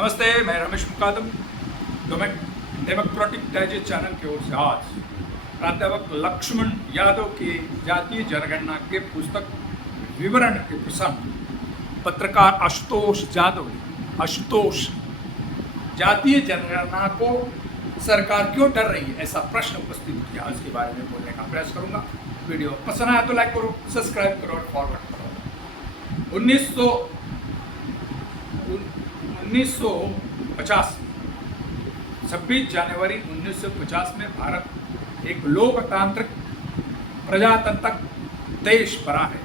नमस्ते, मैं रमेश मुकादम democratic digest channel की ओर से आज प्राध्यापक लक्ष्मण यादव की जातीय जनगणना के पुस्तक विवरण के प्रसंग पत्रकार आशुतोष जातीय जनगणना को सरकार क्यों डर रही है, ऐसा प्रश्न उपस्थित किया। इसके बारे में बोलने का प्रयास करूंगा। वीडियो पसंद आया तो लाइक करो, सब्सक्राइब करो और फॉरवर्ड करो। 1950 26 जनवरी 1950 में भारत एक लोकतांत्रिक प्रजातंत्रक देश बना है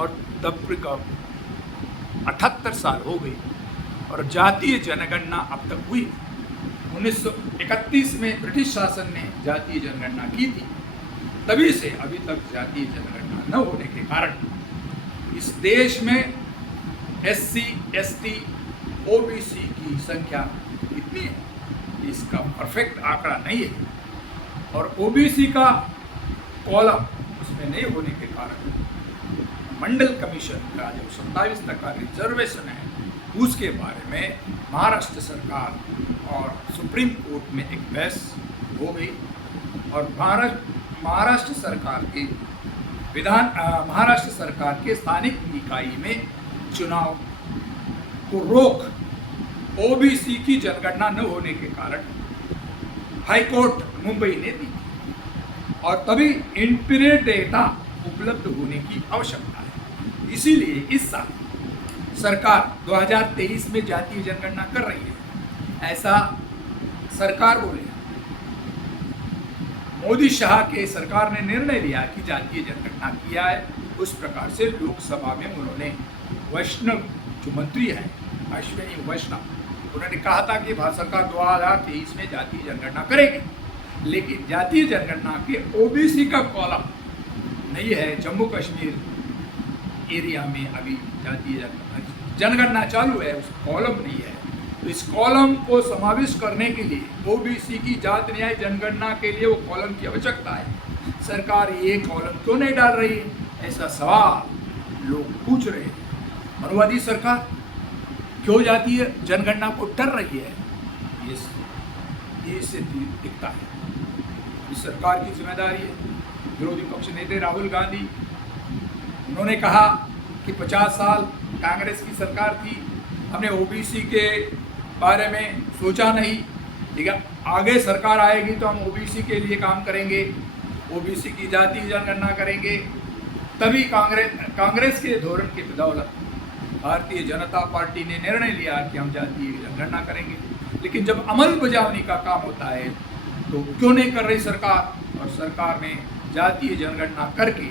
और तब 78 साल हो गई और जातीय जनगणना अब तक हुई। 1931 में ब्रिटिश शासन ने जातीय जनगणना की थी, तभी से अभी तक जातीय जनगणना न होने के कारण इस देश में SC, ST, OBC की संख्या कितनी है इसका परफेक्ट आंकड़ा नहीं है और OBC का कॉलम उसमें नहीं होने के कारण मंडल कमीशन का जो 27 तक का रिजर्वेशन है उसके बारे में महाराष्ट्र सरकार और सुप्रीम कोर्ट में एक बहस हो गई और महाराष्ट्र सरकार के स्थानिक निकाय में चुनाव को रोक OBC की जनगणना न होने के कारण हाईकोर्ट मुंबई ने दी और तभी इंपीरियड डेटा उपलब्ध होने की आवश्यकता है। इसीलिए इस साल सरकार 2023 में जातीय जनगणना कर रही है, ऐसा सरकार बोले। मोदी शाह के सरकार ने निर्णय लिया कि जातीय जनगणना किया है। उस प्रकार से लोकसभा में उन्होंने वैष्णव जो मंत्री है अश्विनी वैष्णव, उन्होंने कहा था कि भारत सरकार 2023 में जातीय जनगणना करेगी, लेकिन जातीय जनगणना के OBC का कॉलम नहीं है। जम्मू कश्मीर एरिया में अभी जातीय जनगणना चालू है, उस कॉलम नहीं है। तो इस कॉलम को समाविष्ट करने के लिए OBC की जात न्याय जनगणना के लिए वो कॉलम की आवश्यकता है। सरकार ये कॉलम क्यों नहीं डाल रही है, ऐसा सवाल लोग पूछ रहे हैं। मनुवादी सरकार क्यों जातीय जनगणना को डर रही है, ये से दिखता है। इस सरकार की जिम्मेदारी है। विरोधी पक्ष नेता राहुल गांधी, उन्होंने कहा कि 50 साल कांग्रेस की सरकार थी, हमने OBC के बारे में सोचा नहीं, ठीक है, आगे सरकार आएगी तो हम OBC के लिए काम करेंगे, OBC की जातीय जनगणना करेंगे। तभी कांग्रेस के धोरण की बदौलत भारतीय जनता पार्टी ने निर्णय लिया कि हम जातीय जनगणना करेंगे, लेकिन जब अमल बजावनी का काम होता है तो क्यों नहीं कर रही सरकार। और सरकार ने जातीय जनगणना करके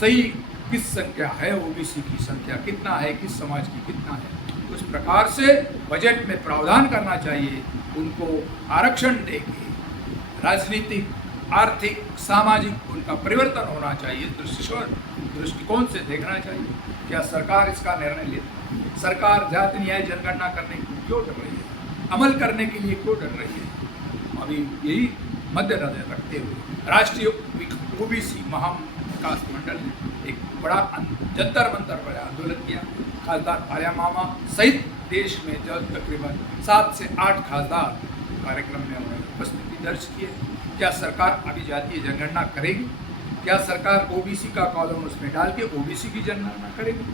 सही किस संख्या है, OBC की संख्या कितना है, किस समाज की कितना है, उस प्रकार से बजट में प्रावधान करना चाहिए। उनको आरक्षण देके राजनीतिक, आर्थिक, सामाजिक उनका परिवर्तन होना चाहिए, दृष्टिकोण से देखना चाहिए। क्या सरकार इसका निर्णय लेती? सरकार जाति न्याय जनगणना करने की क्यों डर रही है, अमल करने के लिए क्यों डर रही है? अभी यही मद्देनजर रखते हुए राष्ट्रीय OBC महाविकास मंडल ने एक बड़ा जंतर मंतर बड़ा आंदोलन किया। खासदार आर्या मामा सहित देश में जो तकरीबन 7 से 8 खासदार कार्यक्रम में उन्होंने उपस्थिति दर्ज की है। क्या सरकार अभी जातीय जनगणना करेगी? क्या सरकार OBC का कॉलम उसमें डाल के OBC की जनगणना करेगी?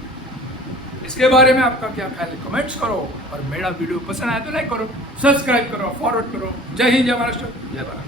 इसके बारे में आपका क्या ख्याल है, कमेंट्स करो और मेरा वीडियो पसंद आया तो लाइक करो, सब्सक्राइब करो, फॉरवर्ड करो। जय हिंद, जय महाराष्ट्र, जय भारत।